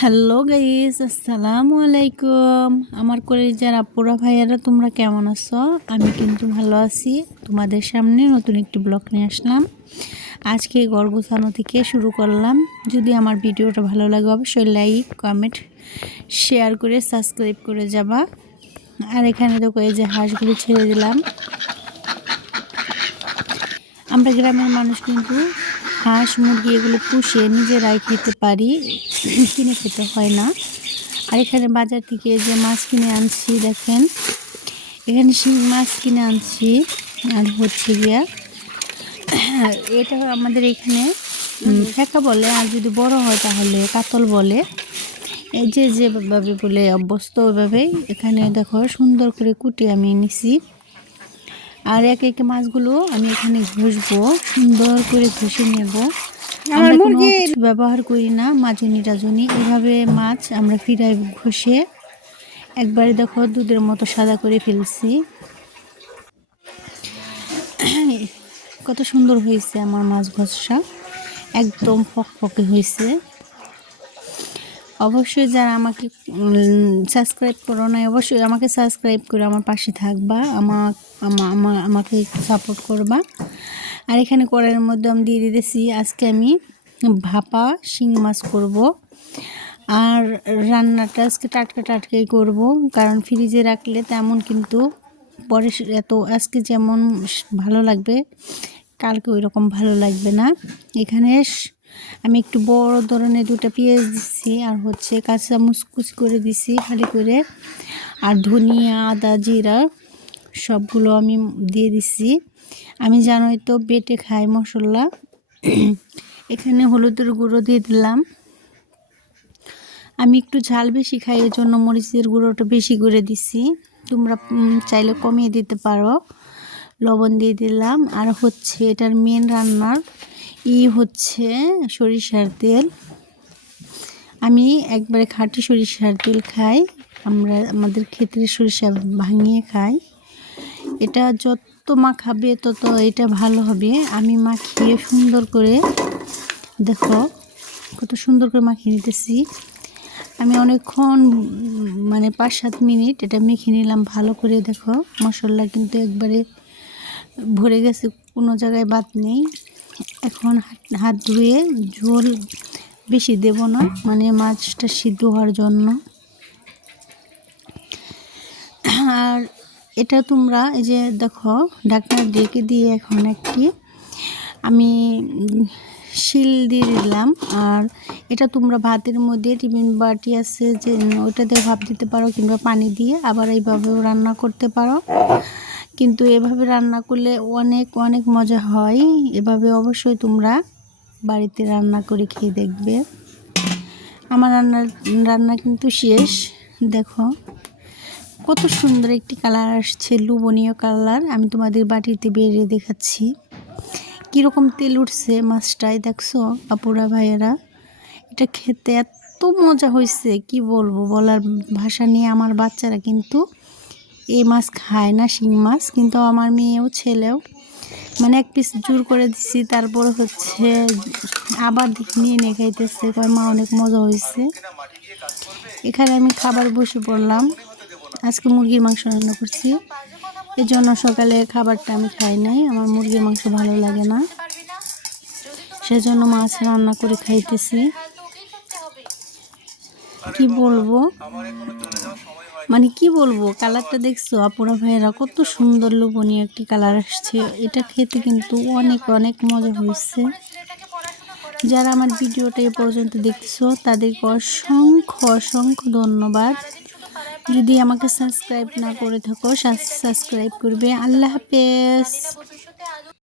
Hello guys, আসসালামু আলাইকুম। আমার কলেজের আপুরা ভাইয়ারা, তোমরা কেমন আছো? আমি কিন্তু ভালো আছি। তোমাদের সামনে নতুন একটি ব্লগ নিয়ে আসলাম। আজকে ঘর গোছানো থেকে শুরু করলাম। যদি আমার ভিডিওটা ভালো লাগে, অবশ্যই লাইক, কমেন্ট, শেয়ার করে সাবস্ক্রাইব করে যাবা। আর এখানে দেখো, এই যে হাঁসগুলো ছেড়ে দিলাম। আমরা গ্রামের মানুষ কিন্তু হাঁস, মুরগি এগুলো পুষে নিজেরাই খেতে পারি। কিনে খেতে হয় না। আর এখানে বাজার থেকে যে মাছ কিনে আনছি, দেখেন, এখানে শিং মাছ কিনে আনছি। আর হচ্ছে গিয়া এটা আমাদের এখানে ফেঁকা বলে, আর যদি বড় হয় তাহলে কাতল বলে। এই যে যেভাবে বলে অভ্যস্ত ওইভাবেই এখানে দেখো সুন্দর করে কুটি আমি নিছি। আর এক এক মাছগুলো আমি এখানে ঘষবো সুন্দর করে ঘষে নেব। আমরা কোনো কিছু ব্যবহার করি না মাজনি টাজনি এভাবে মাছ আমরা ফিরাই ঘষে একবারে দেখো দুধের মতো সাদা করে ফেলছি। কত সুন্দর হয়েছে আমার মাছ ঘষা একদম ফকফকে হয়েছে। অবশ্যই যারা আমাকে সাবস্ক্রাইব করো না অবশ্যই আমাকে সাবস্ক্রাইব করে আমার পাশে থাকবা আমার আমাকে সাপোর্ট করবা। আর এখানে কড়াইয়ের মধ্যে আমি দিয়ে দিতেছি, আজকে আমি ভাপা শিং মাছ করব। আর রান্নাটা আজকে টাটকা টাটকাই করব, কারণ ফ্রিজে রাখলে তেমন কিন্তু পরে এত, আজকে যেমন ভালো লাগবে, কালকে ওই রকম ভালো লাগবে না। এখানে আমি একটু বড় ধরনের দুটা পেঁয়াজ দিচ্ছি আর হচ্ছে কাঁচা মুচকুচ করে দিছি, খালি করে। আর ধনিয়া, আদা, জিরা সবগুলো আমি দিয়ে দিছি। আমি জানোই তো বেটে খাই মশলা। এখানে হলুদের গুঁড়ো দিয়ে দিলাম। আমি একটু ঝাল বেশি খাই এর জন্য মরিচের গুঁড়োটা বেশি করে দিছি। তোমরা চাইলে কমিয়ে দিতে পারো। লবণ দিয়ে দিলাম। আর হচ্ছে এটার মেন রান্নার ই হচ্ছে সরিষার তেল। আমি একবারে খাঁটি সরিষার তেল খাই। আমরা, আমাদের ক্ষেত্রে সরিষা ভাঙিয়ে খাই। এটা যত মাখাবে তত এটা ভালো হবে। আমি মাখিয়ে সুন্দর করে, দেখো কত সুন্দর করে মাখিয়ে নিতেছি। আমি অনেকক্ষণ মানে পাঁচ সাত মিনিট এটা মেখে নিলাম ভালো করে, দেখো। মশলা কিন্তু একবারে ভরে গেছে, কোনো জায়গায় বাদ নেই। এখন হাত ধুয়ে ঝোল বেশি দেব না মানে মাছটা সিদ্ধ হওয়ার জন্য। আর এটা তোমরা এই যে দেখো ডাক্তার ডেকে দিয়ে এখন একটি আমি শিল দিয়ে দিলাম। আর এটা তোমরা ভাতের মধ্যে, টিফিন বাটি আছে যে ওটাতে ভাত দিতে পারো কিংবা পানি দিয়ে, আবার এইভাবেও রান্না করতে পারো। কিন্তু এভাবে রান্না করলে অনেক অনেক মজা হয়। এভাবে অবশ্যই তোমরা বাড়িতে রান্না করে খেয়ে দেখবে। আমার রান্নার, রান্না কিন্তু শেষ। দেখো, কত সুন্দর একটি কালার আসছে লুবনীয় কালার। আমি তোমাদের বাটিতে বেরিয়ে দেখাচ্ছি। কীরকম তেল উঠছে মাছটায়, দেখছ, আপুরা, ভাইয়েরা? এটা খেতে এত মজা হয়েছে কি বলব? বলার ভাষা নিয়ে আমার বাচ্চারা কিন্তু। এই মাছ খায় না শিং মাছ, কিন্তু আমার মেয়েও, ছেলেও। মানে এক পিস জোর করে দিছি, তারপর হচ্ছে আবার নিয়ে নিয়ে খাইতেছে। কয়, মা, অনেক মজা হয়েছে এখানে আমি খাবার বসে পড়লাম। আজকে মুরগির মাংস রান্না করছি। এই জন্য সকালে খাবারটা আমি খাই নাই। আমার মুরগির মাংস ভালো লাগে না। সেজন্য মাছ রান্না করে খাইতেছি। কি বলব? মানে কি বলব কালারটা দেখছ? আপুরা ভাইয়েরা কত সুন্দর লোভনীয় একটি কালার আসছে। এটা খেতে কিন্তু অনেক অনেক মজা হয়েছে। যারা আমার ভিডিওটা এ পর্যন্ত দেখছ, তাদেরকে অসংখ্য অসংখ্য ধন্যবাদ। যদি আমাকে সাবস্ক্রাইব না করে থাকো, সাবস্ক্রাইব করবে। আল্লাহ হাফেজ।